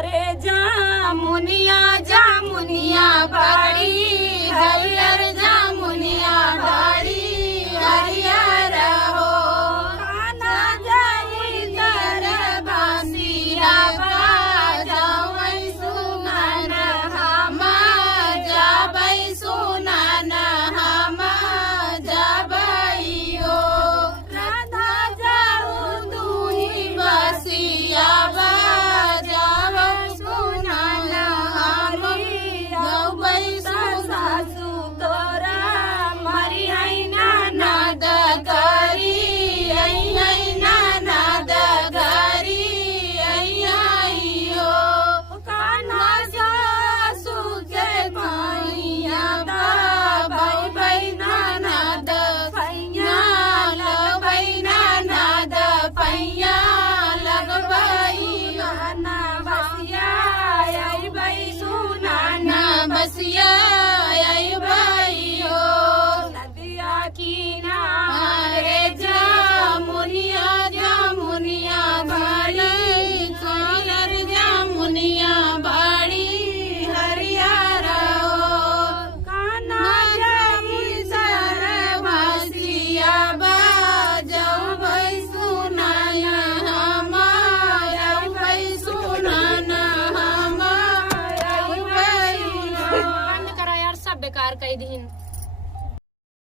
अरे जामुनिया जामुनिया बाड़ी हरियर जामुनिया बाड़ी हरियर हो खाना जाई तर बासिया बाजवै सुनन हम जाबै सुनन हम जाबै हो राधा जाऊ तुही बसिया सासू तोरा मरी हैना नाद करी हैना नाद करी हो काना सासू के भैया भाई बैना नाद भैया लगबैना नाद भैया लगबई ना बसिया अइबै सुनाना बसिया किनारे जामुनिया जामुनिया बाड़ी हरियर जामुनिया बाड़ी हरियर हो काना जाई सर बसिया बाजबै सुनन हम अइबै सुनन हम अइबै। बंद करा यार, सब बेकार कह दीन।